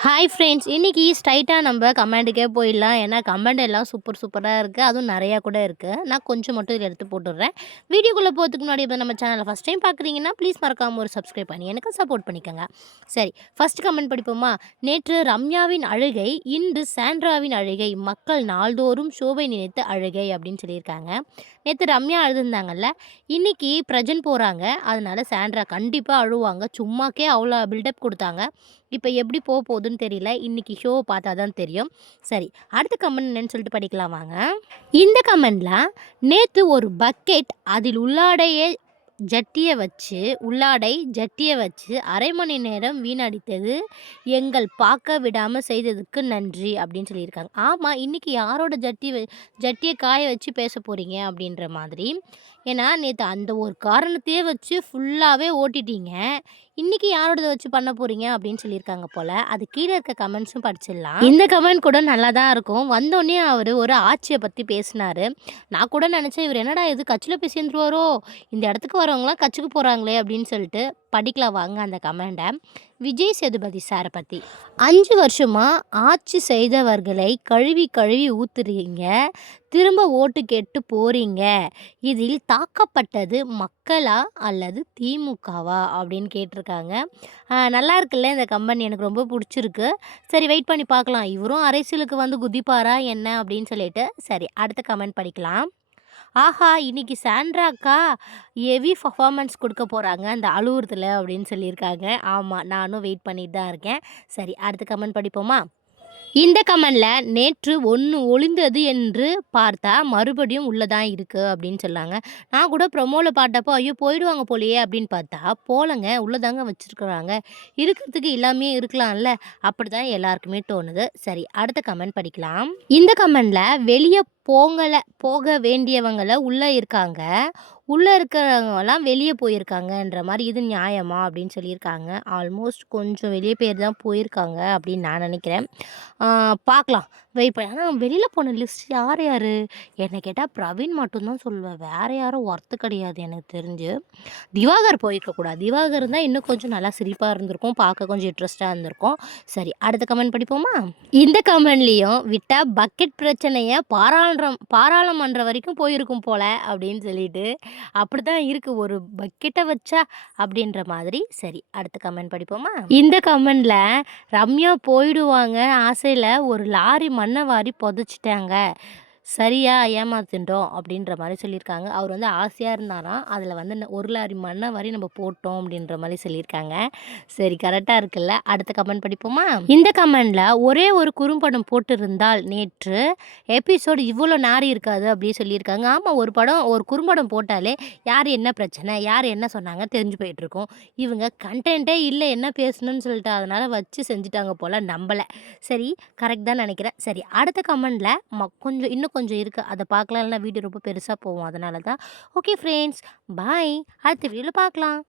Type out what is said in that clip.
Hi friends! இன்னைக்கு ஸ்ட்ரைட்டா நம்ம கமெண்ட்டுக்கே போயிடலாம். ஏன்னா கமெண்ட் எல்லாம் சூப்பர் சூப்பரா இருக்கு. அதுவும் நெறையா கூட இருக்கு. நான் கொஞ்சம் மட்டும் இதில எடுத்து போட்டுடுறேன். வீடியோக்குள்ள போறதுக்கு முன்னாடி இப்ப நம்ம சேனல ஃபர்ஸ்ட் டைம் பார்க்குறீங்கன்னா, ப்ளீஸ் மறக்காம ஒரு சப்ஸ்கிரைப் பண்ணி எனக்கு சப்போர்ட் பண்ணிக்கங்க. சரி, ஃபர்ஸ்ட் கமெண்ட் படிப்போமா? நேற்று ரம்யாவின் அழுகை, இன்று சாண்ட்ராவின் அழுகை. மக்கள் நாள்தோறும் ஷோவை நினைத்து அழுகை அப்படின்னு சொல்லியிருக்காங்க. நேத்து ரம்யா அழுதுருந்தாங்கல்ல, இன்னைக்கு பிரஜன் போறாங்க. அதனால சாண்ட்ரா கண்டிப்பா அழுவாங்க. சும்மாக்கே அவ்வளோ பில்டப் குடுத்தாங்க. இப்ப எப்படி போகுதுன்னு தெரியல. இன்னைக்கு ஷோவ பார்த்தா தான் தெரியும். சரி, அடுத்த கமெண்ட் என்னன்னு சொல்லிட்டு படிக்கலாம் வாங்க. இந்த கமெண்ட்ல நேத்து ஒரு பக்கெட் அதில் உள்ளாடை ஜட்டிய வச்சு 1/2 மணி நேரம் வீணடித்தது. எங்கள் பார்க்க விடாம செய்ததுக்கு நன்றி அப்படின்னு சொல்லியிருக்காங்க. ஆமா, இன்னைக்கு யாரோட ஜட்டிய காய வச்சு பேச போறீங்க அப்படின்ற மாதிரி. ஏன்னா நேத்து அந்த ஒரு காரணத்தையே வச்சு ஃபுல்லாவே ஓட்டிட்டீங்க. இன்னைக்கு யாரோடத வச்சு பண்ண போறீங்க அப்படின்னு சொல்லியிருக்காங்க போல. அது கீழ இருக்க கமெண்ட்ஸும் படிச்சிடலாம். இந்த கமெண்ட் கூட நல்லா தான் இருக்கும். வந்தோனே அவரு ஒரு ஆட்சிய பத்தி பேசினாரு. நான் கூட நினைச்சேன், இவர் என்னடா இது கட்சியில போய் சேர்ந்துருவாரோ? இந்த இடத்துக்கு வரவங்கலாம் கட்சிக்கு போறாங்களே அப்படின்னு சொல்லிட்டு. படிக்கலாம் வாங்க அந்த கமெண்ட. விஜய் சேதுபதி சார பத்தி. 5 வருஷமா ஆட்சி செய்தவர்களை கழுவி கழுவி ஊத்துறீங்க. திரும்ப ஓட்டு கேட்டு போறீங்க. இதில் தாக்கப்பட்டது மக்களா அல்லது திமுகவா? அப்படின்னு கேட்டிருக்காங்க. நல்லா இருக்குல்ல இந்த கமெண்ட், எனக்கு ரொம்ப புடிச்சிருக்கு. சரி, வெயிட் பண்ணி பார்க்கலாம். இவரும் அரசியலுக்கு வந்து குதிப்பாரா என்ன அப்படின்னு சொல்லிட்டு. சரி, அடுத்த கமெண்ட் படிக்கலாம். ஆஹா! இன்னைக்கு சாண்ட்ரா அக்கா ஹெவி பெர்ஃபார்மன்ஸ் குடுக்க போறாங்க அந்த அழுவுறதுல அப்படின்னு சொல்லியிருக்காங்க. ஆமா, நானும் வெயிட் பண்ணிட்டு தான் இருக்கேன். சரி, அடுத்த கமெண்ட் படிப்போமா? இந்த கமெண்ட்ல நேற்று ஒண்ணு ஒளிந்தது என்று பார்த்தா மறுபடியும் உள்ள தான் இருக்கு அப்படின்னு சொன்னாங்க. நான் கூட ப்ரொமோல பார்த்தப்போ ஐயோ போயிடுவாங்க போலயே அப்படின்னு பார்த்தா போலங்க, உள்ள தாங்க வச்சிருக்காங்க. இருக்கிறதுக்கு எல்லாமே இருக்கலாம்ல. அப்படிதான் எல்லாருக்குமே தோணுது. சரி, அடுத்த கமெண்ட் படிக்கலாம். இந்த கமெண்ட்ல வெளிய போக வேண்டியவங்கள உள்ள இருக்காங்க. உள்ள இருக்கிறவங்கலாம் வெளிய போயிருக்காங்கன்ற மாரி இது நியாயமா? அப்படின்னு சொல்லியிருக்காங்க. ஆல்மோஸ்ட் கொஞ்சம் வெளிய பேர் தான் போயிருக்காங்க அப்படின்னு நான் நினைக்கிறேன். பார்க்கலாம். வெயிட் பண்ணி ஆனா வெளியில போன லிஸ்ட் யார் யாரு? என்ன கேட்டா பிரவீன் மட்டும் தான் சொல்லுவேன். வேற யாரும் ஒர்த்து கிடையாது எனக்கு தெரிஞ்சு. திவாகர் போயிருக்கக்கூடாது. திவாகர் இருந்தா இன்னும் கொஞ்சம் நல்லா சிரிப்பா இருந்திருக்கும். பார்க்க கொஞ்சம் இன்ட்ரெஸ்ட்டா இருந்திருக்கும். சரி, அடுத்த கமெண்ட் படிப்போமா? இந்த கமெண்ட்லயும் விட்டா பக்கெட் பிரச்சனைய பாராளுமன்றம் வரைக்கும் போயிருக்கும் போல அப்படின்னு சொல்லிட்டு. அப்படிதான் இருக்கு. ஒரு பக்கெட்ட வச்சா அப்படின்ற மாதிரி. சரி, அடுத்த கமெண்ட் படிப்போமா? இந்த கமெண்ட்ல ரம்யா போயிடுவாங்க ஆசையில ஒரு லாரி மண்ண வாரி புதைச்சிட்டாங்க. சரியா ஏமாத்திட்டோம் அப்படின்ற மாரி சொல்லியிருக்காங்க. அவர் வந்து ஆசையா இருந்தாராம். அதில வந்து ஒரு லாரி மண்ண வாரி நம்ம போட்டோம் அப்படின்ற மாரி சொல்லியிருக்காங்க. சரி, கரெக்ட்டா இருக்குல்ல. அடுத்த கமெண்ட் படிப்போமா? இந்த கமெண்ட்ல ஒரே ஒரு குறும்படம் போட்டிருந்தால் நேற்று எபிசோடு இவ்வளோ நாறி இருக்காது அப்படி சொல்லியிருக்காங்க. ஆமா, ஒரு குறும்படம் போட்டாலே யார் என்ன பிரச்சனை, யார் என்ன சொன்னாங்க தெரிஞ்சு போயிட்டுருக்கும். இவங்க கன்டென்ட்டே இல்ல என்ன பேசணும்னு சொல்லிட்டு அதனால வச்சு செஞ்சுட்டாங்க போல நம்பல. சரி, கரெக்ட் தான் நினைக்கிறேன். சரி, அடுத்த கமெண்ட்ல இன்னும் கொஞ்சம் இருக்கு. அத பார்க்கலாம். இல்லனா வீடியோ ரொம்ப பெருசா போவும். அதனால தான். ஓகே ஃப்ரெண்ட்ஸ், பாய். அடுத்த வீடியோல பார்க்கலாம்.